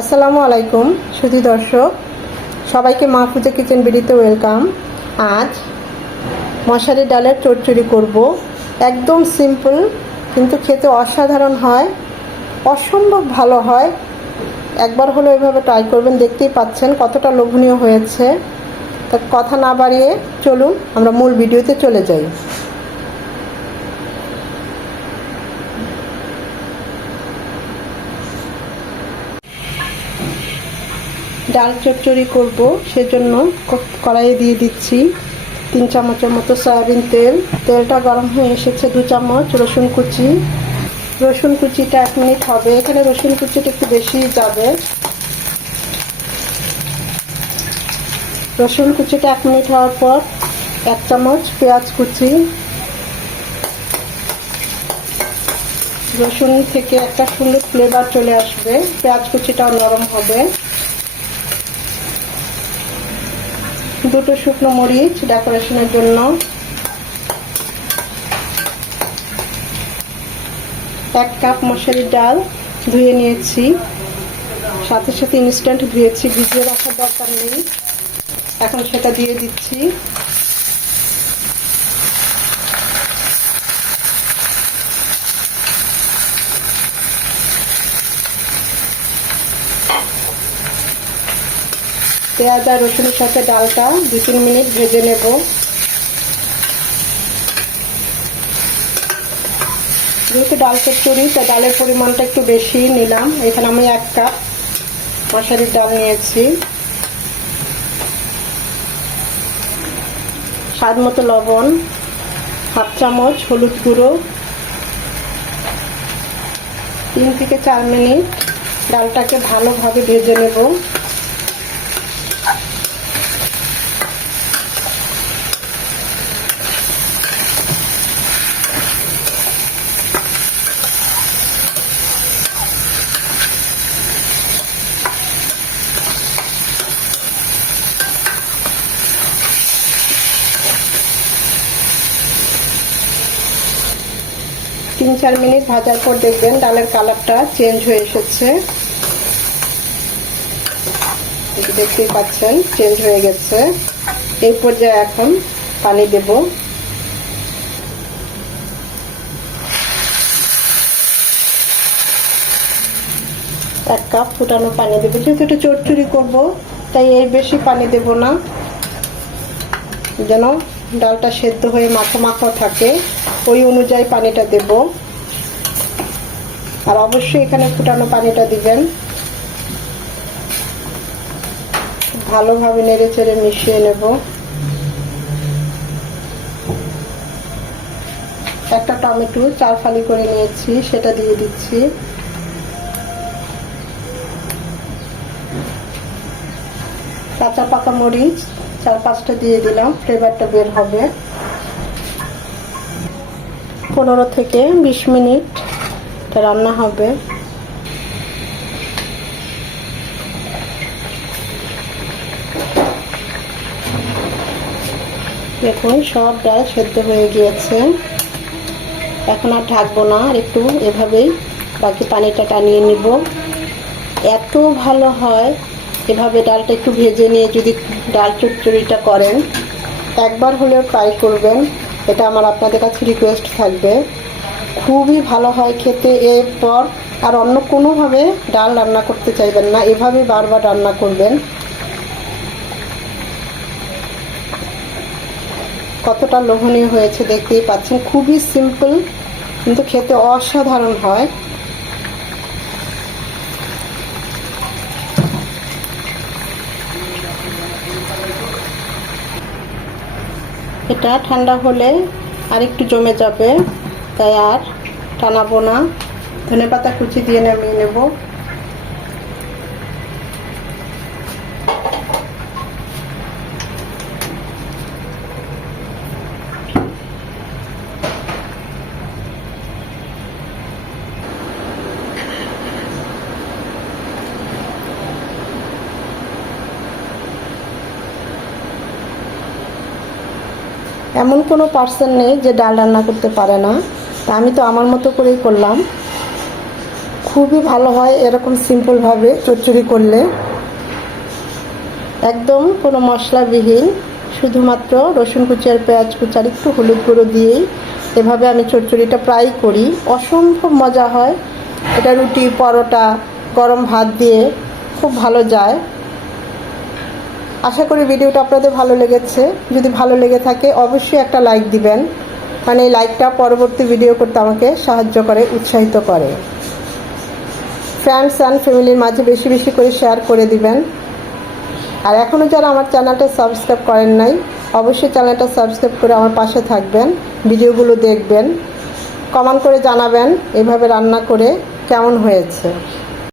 আসসালামু আলাইকুম, সুধি দর্শক। সবাইকে মা পূজা কিচেন বিডিতে ওয়েলকাম। আজ মশারি ডালের চচ্চড়ি করব। একদম সিম্পল, কিন্তু খেতে অসাধারণ হয়, অসম্ভব ভালো হয়। একবার হলো এভাবে ট্রাই করবেন, দেখতেই পাচ্ছেন কতটা লোভনীয় হয়েছে। তা কথা না বাড়িয়ে চলুন, আমরা মূল ভিডিওতে চলে যাই। ডাল চচ্চড়ি করব, সেজন্য কড়াইয়ে দিয়ে দিচ্ছি তিন চামচের মতো সয়াবিন তেল। তেলটা গরম হয়ে এসেছে দু চামচ রসুন কুচি। রসুন কুচিটা এক মিনিট হবে। এখানে রসুন কুচিটা একটু বেশি যাবে। রসুন কুচিটা এক মিনিট হওয়ার পর এক চামচ পেঁয়াজ কুচি। রসুন থেকে একটা সুন্দর ফ্লেভার চলে আসবে। পেঁয়াজ কুচিটাও নরম হবে। দুটো শুকনো মরিচ ডেকোরেশনের জন্য। এক কাপ মশারির ডাল ধুয়ে নিয়েছি। সাথে সাথে ইনস্ট্যান্ট ধুয়েছি, ভিজিয়ে রাখার দরকার নেই। এখন সেটা দিয়ে দিচ্ছি। পেঁয়াজ আর রসুনের সাথে ডালটা দু তিন মিনিট ভেজে নেব। যেহেতু ডাল চচ্চড়ি তা ডালের পরিমাণটা একটু বেশি নিলাম। এখানে আমি এক কাপ মশারির ডাল নিয়েছি। স্বাদ মতো লবণ, হাফ চামচ হলুদ গুঁড়ো, তিন থেকে চার মিনিট ডালটাকে ভালোভাবে ভেজে নেব। তিন চার মিনিট ভাজার পর দেখবেন ডালের কালারটা চেঞ্জ হয়ে এসেছে। দেখতেই পাচ্ছেন, চেঞ্জ হয়ে গেছে। এই পর্যায়ে এখন পানি দেব। এক কাপ ফুটানো পানি দেবো। যেহেতু এটা চটচড়ি করব, তাই এর বেশি পানি দেব না। যেন ডালটা সেদ্ধ হয়ে মাখো মাখো থাকে। ওই অনুযায়ী পানিটা দেব। আর অবশ্যই এখানে ফুটানো পানিটা দিবেন। ভালোভাবে নেড়ে চেড়ে মিশিয়ে নেব। একটা টমেটো চার ফালি করে নিয়েছি, সেটা দিয়ে দিচ্ছি। কাঁচা পাকা মরিচ, চার পাঁচটা দিয়ে দিলাম, ফ্লেভারটা বের হবে। পনেরো থেকে বিশ মিনিট রান্না হবে। দেখুন, সব ডাল সেদ্ধ হয়ে গিয়েছে। এখন আর ঢাকবো না, আর একটু এভাবেই বাকি পানিটা টানিয়ে নিব। এত ভালো হয়, এভাবে ডালটা একটু ভেজে নিয়ে যদি ডাল চচ্চড়িটা করেন, একবার হলেও ট্রাই করবেন। এটা আমার আপনাদের কাছে রিকোয়েস্ট থাকবে। খুবই ভালো হয় খেতে, এরপর আর অন্য কোনোভাবে ডাল রান্না করতে চাইবেন না, এভাবে বারবার রান্না করবেন। কতটা লোভনীয় হয়েছে দেখতেই পাচ্ছেন, খুবই সিম্পল কিন্তু খেতে অসাধারণ হয়। এটা ঠান্ডা হলে আর একটু জমে যাবে, তাই আর টানাবো না। ধনে পাতা কুচি দিয়ে নামিয়ে নেব। এমন কোনো পার্সন নেই যে ডাল রান্না করতে পারে না। তা আমি তো আমার মতো করেই করলাম। খুবই ভালো হয় এরকম সিম্পলভাবে চচ্চড়ি করলে। একদম কোনো মশলাবিহীন, শুধুমাত্র রসুন কুচি আর পেঁয়াজ কুচি আর একটু হলুদ গুঁড়ো দিয়েই এভাবে আমি চচ্চড়িটা প্রায় করি। অসম্ভব মজা হয়। এটা রুটি, পরোটা, গরম ভাত দিয়ে খুব ভালো যায়। আশা করি ভিডিওটা আপনাদের ভালো লেগেছে। যদি ভালো লেগে থাকে, অবশ্যই একটা লাইক দিবেন। মানে এই লাইকটা পরবর্তী ভিডিও করতে আমাকে সাহায্য করে, উৎসাহিত করে। ফ্রেন্ডস অ্যান্ড ফ্যামিলির মাঝে বেশি বেশি করে শেয়ার করে দিবেন। আর এখনও যারা আমার চ্যানেলটা সাবস্ক্রাইব করেন নাই, অবশ্যই চ্যানেলটা সাবস্ক্রাইব করে আমার পাশে থাকবেন, ভিডিওগুলো দেখবেন কমেন্ট করে জানাবেন, এভাবে রান্না করে কেমন হয়েছে।